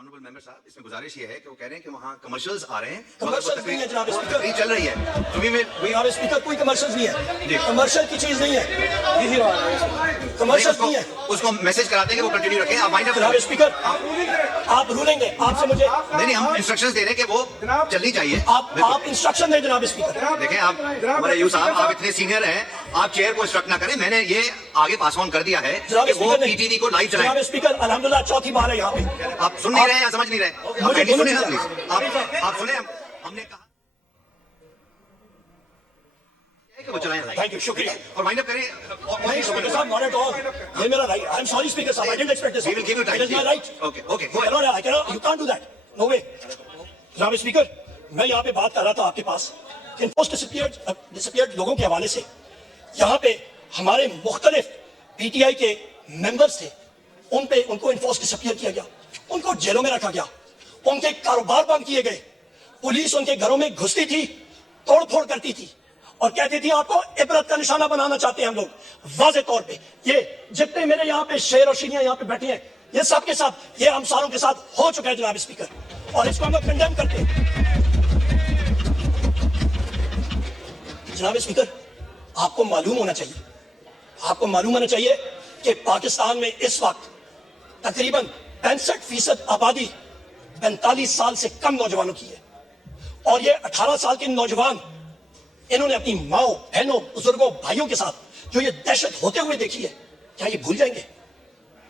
Honourable ممبر صاحب اس میں گزارش یہ ہے کہ وہ کہہ رہے ہیں کہ وہاں کمرشلز آ رہے ہیں، کمرشلز نہیں ہے جناب اسپیکر، تقریر چل رہی ہے جناب اسپیکر کوئی کمرشلز نہیں ہے، کمرشل کی چیز نہیں ہے، کمرشل نہیں ہے، اس کو میسج کراتے ہیں کہ وہ کنٹینیو رکھیں. آپ وائنڈ اپ جناب اسپیکر آپ رولیں گے، آپ سے مجھے نہیں ہم انسٹرکشنز دے رہے ہیں کہ وہ چلنی چاہیے. آپ انسٹرکشن دیں جناب اسپیکر. دیکھیں آپ ہمارے یو صاحب آپ اتنے سینئر ہیں، آپ چیئر کو انسٹرکٹ نہ کریں. میں نے یہ آگے پاس آن کر دیا ہے کہ وہ پی ٹی وی کو لائیو چلائیں. جناب اسپیکر الحمدللہ چوتھی بار ہے یہاں پہ. آپ سن نہیں رہے ہیں یا سمجھ نہیں رہے؟ مجھے سنیں نا پلیز. آپ سنیں، ہم نے کہا کہ وہ چلائیں. تھینک یو، شکریہ. اور وائنڈ اپ کریں. نہیں اسپیکر صاحب not at all. یہ میرا right. I am sorry speaker صاحب. I didn't expect this. We will give you time. It is my right. Okay, go I ahead. cannot, you can't do that. No way. جناب speaker میں یہاں پہ بات کر رہا تھا آپ کے پاس انفورس ڈسپیئرڈ لوگوں کے حوالے سے. یہاں پہ ہمارے مختلف پی ٹی آئی کے ممبرز تھے، ان کو انفورس ڈسپیئر کیا گیا، ان کو جیلوں میں رکھا گیا، ان کے کاروبار بند کیے گئے. پولیس ان کے گھروں میں گھستی تھی، توڑ پھوڑ کرتی تھی اور کہتی تھی آپ کو عبرت کا نشانہ بنانا چاہتے ہیں ہم لوگ. واضح طور پہ یہ جتنے میرے یہاں پہ شیر اور شیریاں یہاں پہ بیٹھے ہیں، یہ سب کے ساتھ یہ ہمساروں کے ساتھ ہو چکا ہے جناب اسپیکر، اور اس کو ہم لوگ کنڈیم کرتے ہیں. جناب اسپیکر آپ کو معلوم ہونا چاہیے کہ پاکستان میں اس وقت تقریباً 65% آبادی 45 سال سے کم نوجوانوں کی ہے، اور یہ 18 سال کے نوجوان انہوں نے اپنی ماؤں، بہنوں، بزرگوں، بھائیوں کے ساتھ جو یہ دہشت ہوتے ہوئے دیکھی ہے، کیا یہ بھول جائیں گے؟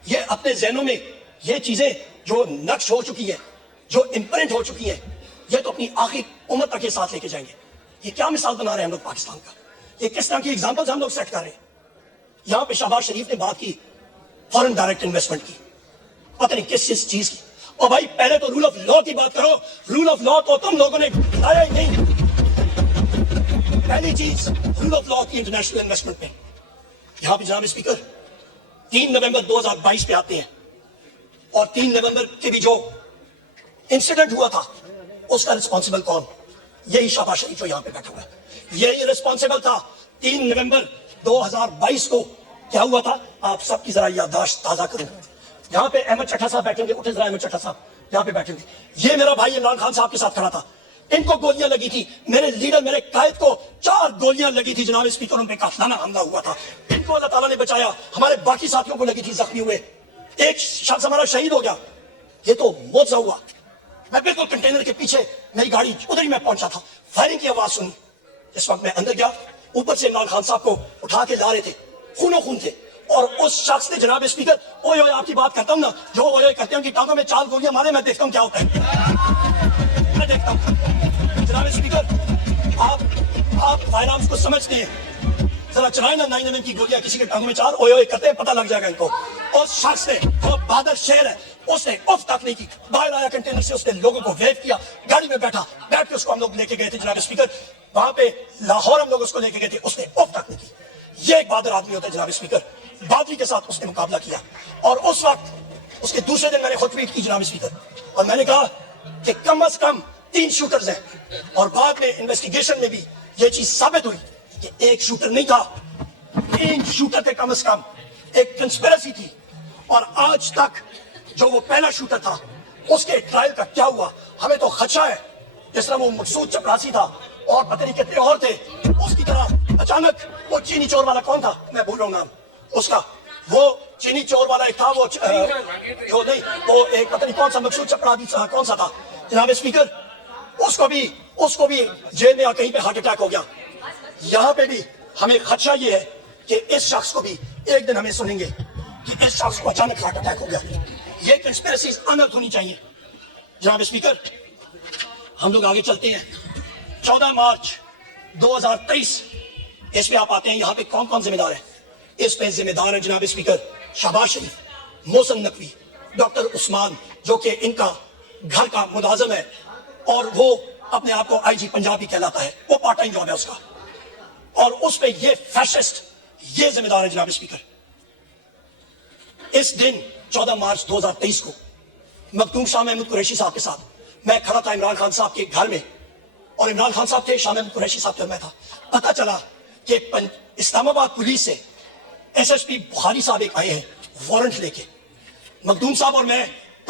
یہ اپنے ذہنوں میں یہ چیزیں جو نقش ہو چکی ہیں، جو امپرنٹ ہو چکی ہیں، یہ تو اپنی آخری عمر تک یہ ساتھ لے کے جائیں گے. یہ کیا مثال بنا رہے ہیں ہم لوگ پاکستان کا؟ یہ کس طرح کی ایگزامپلز ہم لوگ سیٹ کر رہے ہیں؟ یہاں پہ شہباز شریف نے بات کی فورن ڈائریکٹ انویسٹمنٹ کی، پتہ نہیں کس چیز کی. اور بھائی پہلے تو رول آف لا کی بات کرو. رول آف لا تو تم لوگوں نے بتایا ہی نہیں. پہلی چیز رول آف لا کی انٹرنیشنل انویسٹمنٹ میں. یہاں پہ جناب اسپیکر 3 نومبر 2022 پہ آتے ہیں، اور 3 نومبر کے بھی جو انسیڈنٹ ہوا تھا اس کا رسپانسبل کون؟ یہی شہباز شریف جو یہاں پہ بیٹھا ہوا ہے، یہی رسپانسبل تھا. 3 نومبر 2022 کو کیا ہوا تھا؟ آپ سب کی ذرا یادداشت تازہ کروں. یہاں پہ احمد چٹھا صاحب بیٹھیں گے، اٹھے ذرا احمد چٹھا صاحب یہاں پہ بیٹھیں گے. یہ میرا بھائی عمران خان صاحب کے ساتھ کھڑا تھا، ان کو گولیاں لگی تھی. میرے لیڈر، میرے قائد کو 4 گولیاں لگی تھی جناب اسپیکر، ان پہ قاتلانہ حملہ ہوا تھا. ان کو اللہ تعالیٰ نے بچایا، ہمارے باقی ساتھیوں کو لگی تھی، زخمی ہوئے. ایک شخص ہمارا شہید ہو گیا. یہ تو معجزہ ہوا. میں بالکل کنٹینر کے پیچھے میری گاڑی ادھر ہی میں پہنچا تھا، فائرنگ کی آواز سنی. اس وقت میں اندر گیا، اوپر سے عمران خان صاحب کو اٹھا کے لا رہے تھے، خونوں خون تھے. اور اس شخص نے جناب اسپیکر اوئے اوئے آپ کی بات کرتا ہوں نا، جو اوئے کرتے ہیں ان کی ٹانگوں میں 4 گولیاں مارے، میں دیکھتا ہوں کیا ہوتا ہے. میں دیکھتا ہوں جناب اسپیکر آپ فائر آرمز کو سمجھتے ہیں، ذرا چلائیں نا 9mm کی گولیاں کسی کے ٹانگوں میں 4 اوئے اوئے کرتے ہیں، پتہ لگ جائے گا ان کو. اس شخص نے وہ بہادر شیر ہے، اس نے اف تک نہیں کی. باہر آیا کنٹینر سے، اس نے لوگوں کو ویو کیا، گاڑی میں بیٹھ کے اس کو ہم لوگ لے کے گئے تھے جناب اسپیکر. وہاں پہ لاہور ہم لوگ اس کو لے کے گئے تھے، اس نے اف تک نہیں کی. یہ ایک بہادر آدمی ہوتا ہے جناب اسپیکر. بہادری کے ساتھ اس نے مقابلہ کیا. اور اس وقت اس کے دوسرے دن میں نے خود ٹویٹ کی جناب اسپیکر، اور میں نے کہا کہ کم از کم 3 شوٹرز ہیں. اور بعد میں انویسٹیگیشن میں بھی یہ چیز ثابت ہوئی کہ ایک شوٹر نہیں تھا، 3 شوٹر تھے کم از کم. ایک کنسپیرسی تھی. اور آج تک جو وہ پہلا شوٹر تھا اس کے ٹرائل کا کیا ہوا ہمیں تو خدشہ ہے. جس طرح وہ مقصود چپراسی تھا اور پتہ نہیں کتنے اور تھے، اس کی طرح اچانک وہ چینی چور والا کون تھا، میں بھول رہا ہوں نام اس کا، وہ چینی چور والا ایک تھا، وہ نہیں، وہ ایک پتہ نہیں کون سا مقصود چپراسی کون سا تھا جناب اسپیکر. اس کو بھی جیل میں کہیں پہ ہارٹ اٹیک ہو گیا. یہاں پہ بھی ہمیں خدشہ یہ ہے کہ اس شخص کو بھی ایک دن ہمیں سنیں گے کہ اس شخص کو اچانک ہارٹ اٹیک ہو گیا. یہ کنسپیرسیز انرتھ ہونی چاہیے جناب اسپیکر. ہم لوگ آگے چلتے ہیں. 14 مارچ 2023 اس پہ آپ آتے ہیں. یہاں پہ کون کون ذمہ دار ہے؟ اس پہ ذمہ دار ہے جناب اسپیکر شہباز شریف، محسن نقوی، ڈاکٹر عثمان جو کہ ان کا گھر کا ملازم ہے، اور وہ اپنے آپ کو آئی جی پنجاب بھی کہلاتا ہے، وہ پارٹ ٹائم جاب ہے اس کا. اور اس پہ یہ فیشسٹ یہ ذمہ دار ہے جناب اسپیکر. اس دن 14 مارچ 2023 کو مخدوم شاہ محمود قریشی صاحب کے ساتھ میں کھڑا تھا عمران خان صاحب کے گھر میں، اور عمران خان صاحب تھے، شاہ محمود قریشی صاحب تھے، میں تھا. پتہ چلا کہ اسلام آباد پولیس سے ایس ایس پی بخاری صاحب ایک آئے ہیں وارنٹ لے کے. مخدوم صاحب اور میں